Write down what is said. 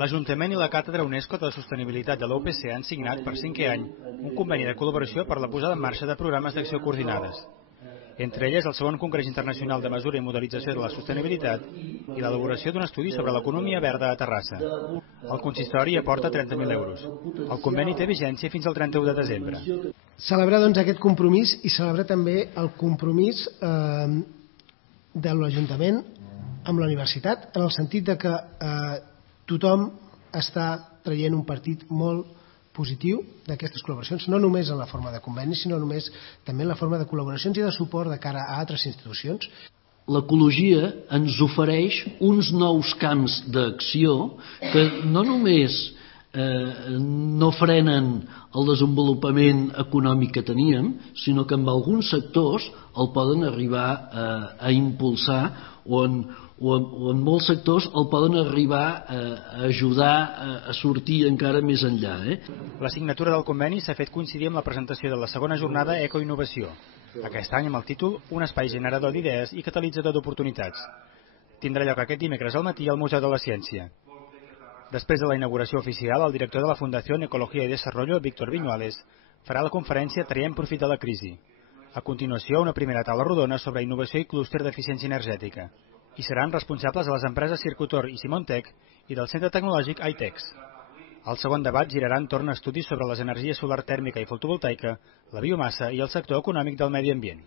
L'Ajuntament i la Càtedra UNESCO de Sostenibilitat de la UPC han signat per 5è any un conveni de col·laboració per la posada en marxa de programes d'acció coordinades. Entre elles, el segon Congrés Internacional de Mesura i Modelització de la Sostenibilitat i l'elaboració d'un estudi sobre l'economia verda a Terrassa. El consistori aporta 30.000 euros. El conveni té vigència fins al 31 de desembre. Celebrar doncs aquest compromís i celebrar també el compromís de l'Ajuntament amb la universitat, en el sentit de que tothom està traient un partit molt positiu d'aquestes col·laboracions, no només en la forma de convenis, sinó també en la forma de col·laboracions i de suport de cara a altres institucions. L'ecologia ens ofereix uns nous camps d'acció que no només no frenen el desenvolupament econòmic que teníem, sinó que en alguns sectors el poden arribar a impulsar o en molts sectors el poden arribar a ajudar a sortir encara més enllà. La signatura del conveni s'ha fet coincidir amb la presentació de la segona jornada Ecoinnovació, aquest any amb el títol Un espai generador d'idees i catalitzador d'oportunitats. Tindrà lloc aquest dimecres al matí al Museu de la Ciència. Després de la inauguració oficial, el director de la Fundació Ecología y Desarrollo, Víctor Viñuales, farà la conferència Traient profit de la crisi. A continuació, una primera taula rodona sobre innovació i clúster d'eficiència energètica. Hi seran responsables de les empreses Circutor i Simontech i del centre tecnològic iTex. El segon debat girarà entorn a estudis sobre les energies solar tèrmica i fotovoltaica, la biomassa i el sector econòmic del medi ambient.